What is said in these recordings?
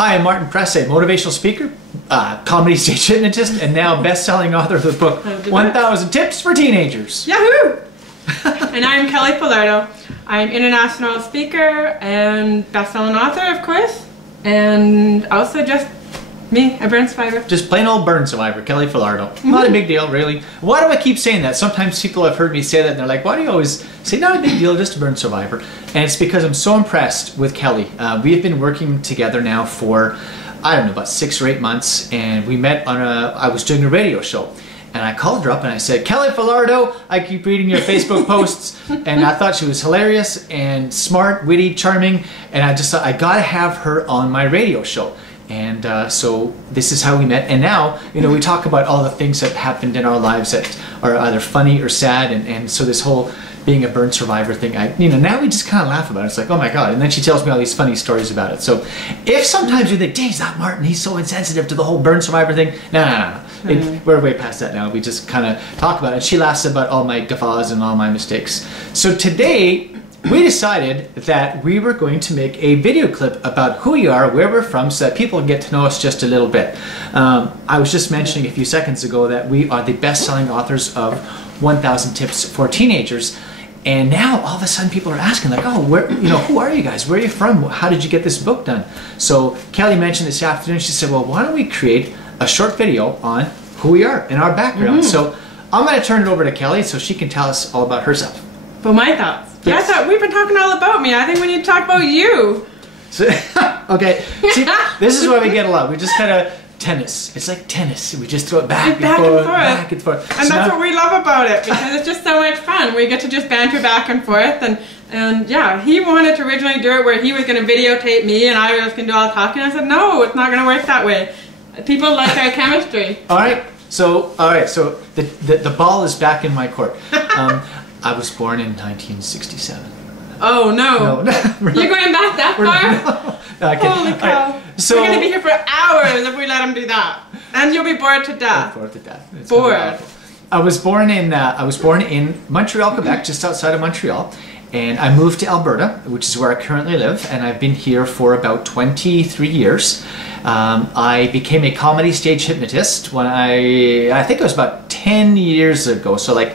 Hi, I'm Martin Presse, motivational speaker, comedy stage hypnotist, and now best-selling author of the book 1000 Tips for Teenagers. Yahoo! And I'm Kelly Falardeau. I'm international speaker and best-selling author, of course, and also just me, a burn survivor. Just plain old burn survivor, Kelly Falardeau. Not a big deal, really. Why do I keep saying that? Sometimes people have heard me say that and they're like, why do you always say, not a big deal, just a burn survivor? And it's because I'm so impressed with Kelly. We have been working together now for, I don't know, about 6 or 8 months, and we met on I was doing a radio show. And I called her up and I said, Kelly Falardeau, I keep reading your Facebook posts, and I thought she was hilarious and smart, witty, charming, and I just thought, I gotta have her on my radio show. And so this is how we met, and now, you know, we talk about all the things that happened in our lives that are either funny or sad, and so this whole being a burn survivor thing, now we just kind of laugh about it. It's like, oh my God, and then she tells me all these funny stories about it. So if sometimes you think, dang, is that Martin, he's so insensitive to the whole burn survivor thing. No. We're way past that now. We just kind of talk about it. She laughs about all my guffaws and all my mistakes. So today, we decided that we were going to make a video clip about who we are, where we're from, so that people can get to know us just a little bit. I was just mentioning a few seconds ago that we are the best-selling authors of 1000 Tips for Teenagers, and now all of a sudden people are asking, like, oh, who are you guys? Where are you from? How did you get this book done? So Kelly mentioned this afternoon, she said, well, why don't we create a short video on who we are and our background? So I'm going to turn it over to Kelly so she can tell us all about herself. Well, my thoughts. Yes. I thought we've been talking all about me. I think we need to talk about you. So, okay. See, this is why we get a lot. We just kind of tennis. It's like tennis. We just throw it back and forth. And so that's what we love about it, because it's just so much fun. We get to just banter back and forth. And yeah, he wanted to originally do it where he was going to videotape me and I was going to do all the talking. I said, no, it's not going to work that way. People like our chemistry. All right. So the ball is back in my court. I was born in 1967. Oh no! Really? You're going back that far? No, holy cow! So we're going to be here for hours if we let him do that, and you'll be bored to death. Bored to death. It's bored. I was born in Montreal, Quebec, just outside of Montreal, and I moved to Alberta, which is where I currently live, and I've been here for about 23 years. I became a comedy stage hypnotist when I think it was about 10 years ago, so like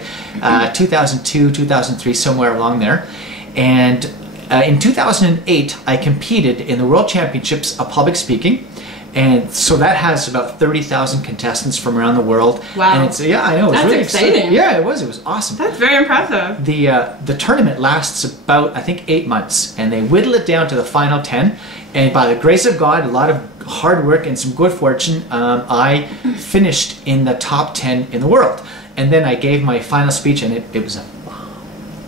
2002, 2003, somewhere along there. And in 2008, I competed in the World Championships of Public Speaking. And so that has about 30,000 contestants from around the world. Wow. And it's, yeah, I know. It was really exciting. Yeah, it was awesome. That's very impressive. The tournament lasts about, I think, 8 months. And they whittle it down to the final 10. And by the grace of God, a lot of hard work and some good fortune, I finished in the top 10 in the world. And then I gave my final speech, and it was a bomb.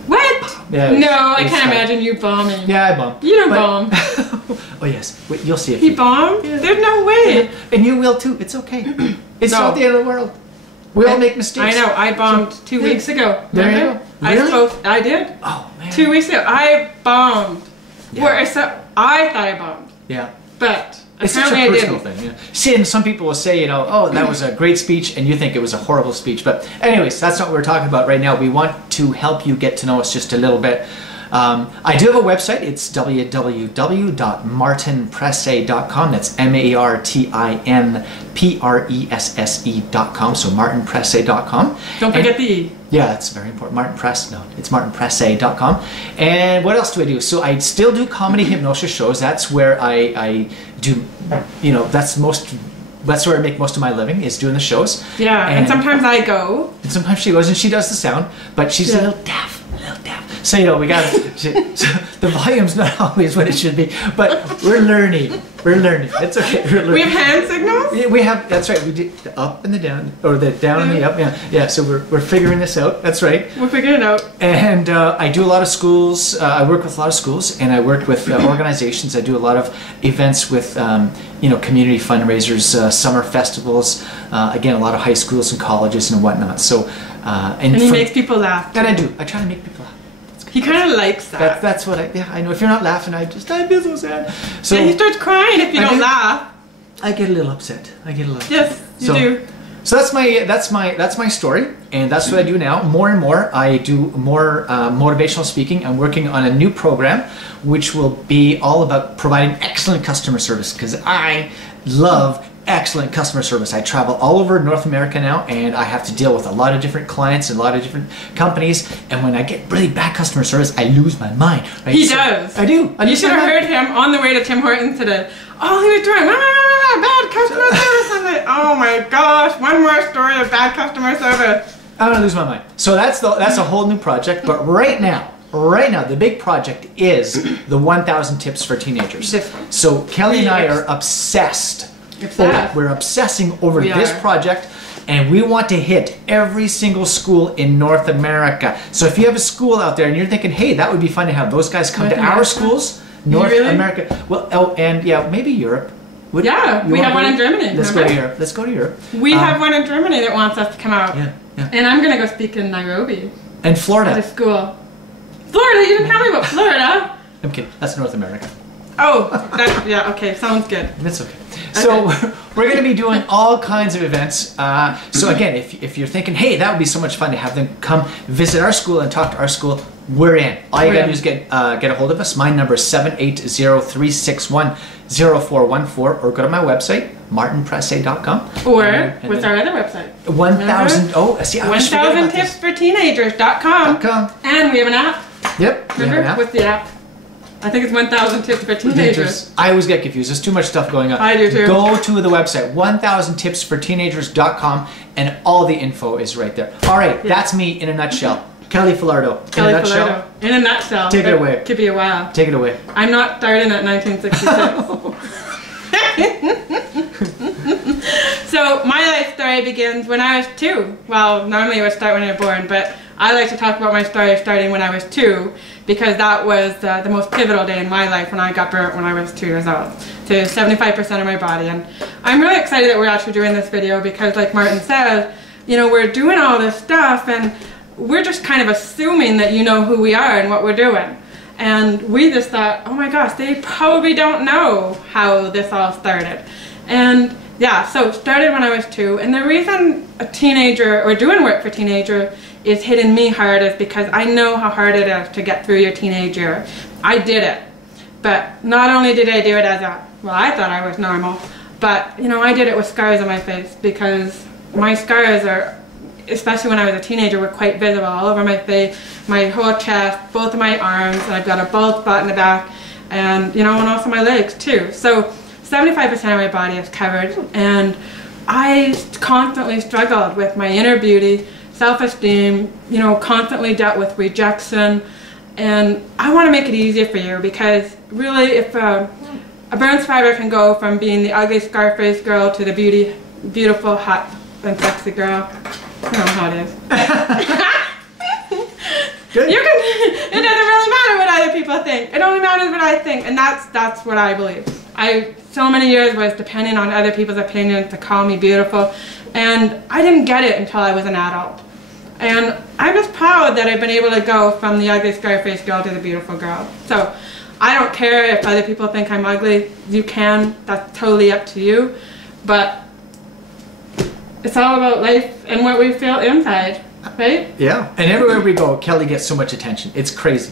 What? Yeah, no, I can't imagine you bombing. Yeah, I bombed. You don't bomb. Oh yes, wait, you'll see it. He bombed? Yeah. There's no way. Yeah. And you will too. It's okay. It's not the end of the world. We all make mistakes. I know. I bombed 2 weeks ago. There you go. Really? I did. Oh man. 2 weeks ago, I bombed. Yeah. I thought I bombed. Yeah. But it's such a personal thing. Yeah. See, and some people will say, you know, oh, that was a great speech, and you think it was a horrible speech. But anyways, that's not what we're talking about right now. We want to help you get to know us just a little bit. I do have a website. It's www.martinpresse.com. That's MartinPresse.com. So martinpresse.com. Don't forget the E. Yeah, that's very important. Martin Presse, no, it's martinpresse.com. And what else do I do? So I still do comedy hypnosis shows. That's where I do, you know, that's where I make most of my living, is doing the shows. Yeah, and sometimes I go. And sometimes she goes, and she does the sound, but she's a little deaf. So, you know, we got so the volume's not always what it should be, but we're learning. We're learning. It's okay. We're learning. We have hand signals? Yeah, we have, that's right. We do the up and the down, or the down and the up. Yeah, yeah. So we're figuring this out. That's right. We're figuring it out. And I do a lot of schools. I work with a lot of schools, and I work with organizations. I do a lot of events with, you know, community fundraisers, summer festivals. Again, a lot of high schools and colleges and whatnot. So, and he makes people laugh. And I do. I try to make people laugh. He kind of likes that. That's what I know. If you're not laughing, I feel so sad. So yeah, he starts crying if you don't laugh. I get a little upset. I get a little upset. Yes, you do. So that's my story, and that's what I do now. More and more, I do more motivational speaking. I'm working on a new program, which will be all about providing excellent customer service, because I love excellent customer service. I travel all over North America now, and I have to deal with a lot of different clients and a lot of different companies. And when I get really bad customer service, I lose my mind. Right? He does. I do. You should have heard him on the way to Tim Hortons today. All he was doing, bad customer service. I'm like, oh my gosh, one more story of bad customer service. I'm gonna lose my mind. So that's a whole new project. But right now, the big project is the 1,000 tips for teenagers. So Kelly and I are obsessed. We're obsessing over this project, and we want to hit every single school in North America. So if you have a school out there and you're thinking, hey, that would be fun to have those guys come to our schools, North America. Well, oh, and yeah, maybe Europe. We have one in Germany. Let's go to Europe. Let's go to Europe. We have one in Germany that wants us to come out. Yeah. And I'm gonna go speak in Nairobi. And Florida. At a school. Florida? You didn't tell me about Florida. I'm kidding. That's North America. Oh, yeah. Okay, sounds good. That's okay. So we're going to be doing all kinds of events. So again, if you're thinking, hey, that would be so much fun to have them come visit our school and talk to our school, we're in. All you got to do is get a hold of us. My number is 780-361-0414, or go to my website, martinpresse.com. Or what's our other website? 1,000. Oh, see, I always forget about this. 1000tipsforteenagers.com. And we have an app. Yep. Remember? What's the app? I think it's 1,000 tips for teenagers. I always get confused. There's too much stuff going on. I do too. Go to the website, 1000tipsforteenagers.com, and all the info is right there. All right, that's me in a nutshell. Kelly Falardeau. Kelly Falardeau. In a nutshell. Take it away. Could be a while. Take it away. I'm not starting at 1966. So my life story begins when I was 2. Well, normally it would start when you were born, but I like to talk about my story starting when I was 2, because that was the most pivotal day in my life when I got burnt when I was 2 years old, to 75% of my body. And I'm really excited that we're actually doing this video, because like Martin says, you know, we're doing all this stuff and we're just kind of assuming that you know who we are and what we're doing. And we just thought, oh my gosh, they probably don't know how this all started. And yeah, so it started when I was 2. And the reason a teenager, or doing work for teenager, is hitting me hard is because I know how hard it is to get through your teenage year. I did it. But not only did I do it as a, well, I thought I was normal, but you know, I did it with scars on my face, because my scars are, especially when I was a teenager, were quite visible all over my face, my whole chest, both of my arms, and I've got a bald spot in the back, and you know, and also my legs too. So 75% of my body is covered, and I constantly struggled with my inner beauty, self-esteem, you know, constantly dealt with rejection. And I want to make it easier for you, because really, if a burn survivor can go from being the ugly scar-faced girl to the beautiful, hot, and sexy girl, you know how it is. Good. You can, it doesn't really matter what other people think. It only matters what I think, and that's what I believe. I so many years was depending on other people's opinions to call me beautiful, and I didn't get it until I was an adult. And I'm just proud that I've been able to go from the ugly scar-faced girl to the beautiful girl. So I don't care if other people think I'm ugly. You can. That's totally up to you. But it's all about life and what we feel inside, right? Yeah. And everywhere we go, Kelly gets so much attention. It's crazy.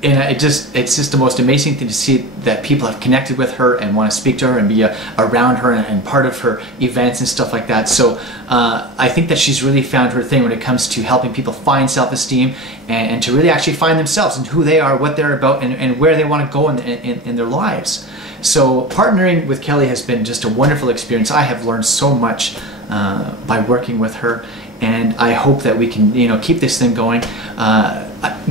And it's just the most amazing thing to see that people have connected with her and want to speak to her and be around her and part of her events and stuff like that. So I think that she's really found her thing when it comes to helping people find self-esteem and to really actually find themselves and who they are, what they're about, and where they want to go in their lives. So partnering with Kelly has been just a wonderful experience. I have learned so much by working with her, and I hope that we can, you know, keep this thing going.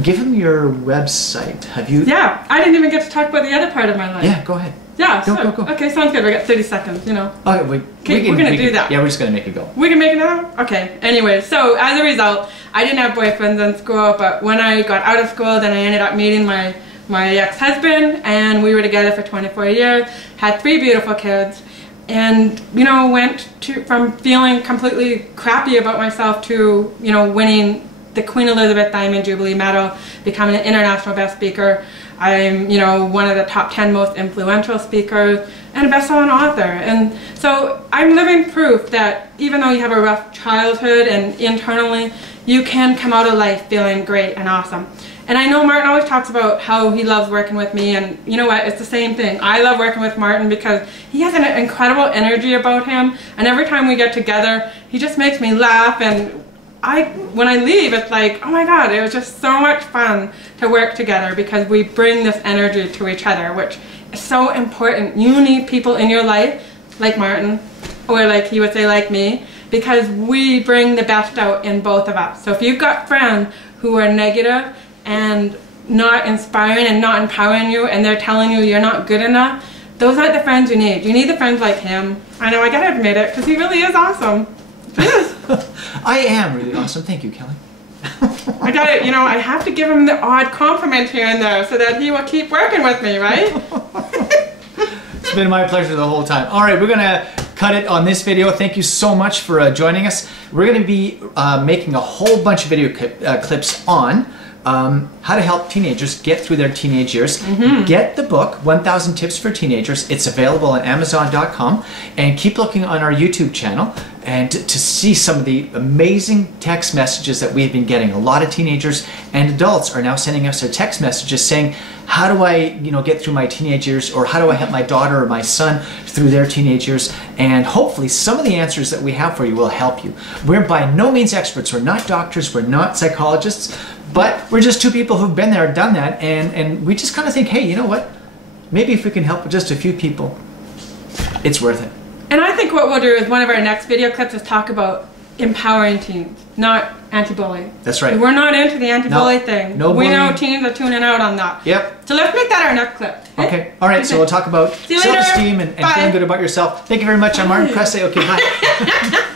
Give them your website. Have you? Yeah, I didn't even get to talk about the other part of my life. Yeah, go ahead. Yeah, go. Okay, sounds good. We got 30 seconds, you know. Okay, we're gonna do that. Yeah, we're just gonna make it go. We can make it now? Okay, anyway, so as a result, I didn't have boyfriends in school, but when I got out of school, then I ended up meeting my ex-husband, and we were together for 24 years, had 3 beautiful kids, and, you know, went from feeling completely crappy about myself to, you know, winning the Queen Elizabeth Diamond Jubilee Medal, becoming an international best speaker. I'm, you know, one of the top 10 most influential speakers, and a best-selling author. And so I'm living proof that even though you have a rough childhood and internally, you can come out of life feeling great and awesome. And I know Martin always talks about how he loves working with me, and you know what, it's the same thing. I love working with Martin because he has an incredible energy about him, and every time we get together, he just makes me laugh, and when I leave, it's like, oh my God, it was just so much fun to work together because we bring this energy to each other, which is so important. You need people in your life, like Martin, or like he would say, like me, because we bring the best out in both of us. So if you've got friends who are negative and not inspiring and not empowering you, and they're telling you you're not good enough, those aren't the friends you need. You need the friends like him. I know, I gotta admit it, because he really is awesome. I am really awesome. Thank you, Kelly. I gotta, you know, I have to give him the odd compliment here and there so that he will keep working with me, right? It's been my pleasure the whole time. All right, we're gonna cut it on this video. Thank you so much for joining us. We're gonna be making a whole bunch of video clips on how to help teenagers get through their teenage years. Get the book, 1000 Tips for Teenagers. It's available on Amazon.com. And keep looking on our YouTube channel and to see some of the amazing text messages that we've been getting. A lot of teenagers and adults are now sending us their text messages saying, how do I, get through my teenage years, or how do I help my daughter or my son through their teenage years? And hopefully some of the answers that we have for you will help you. We're by no means experts. We're not doctors. We're not psychologists. But we're just two people who've been there, done that, and we just kind of think, hey, you know what? Maybe if we can help just a few people, it's worth it. And I think what we'll do is one of our next video clips is talk about empowering teens, not anti-bully. That's right. We're not into the anti-bully thing. No we bullying. know teens are tuning out on that. Yep. So let's make that our next clip. Okay. All right. So we'll talk about self-esteem and feeling good about yourself. Thank you very much. I'm Martin Presse. Okay, bye.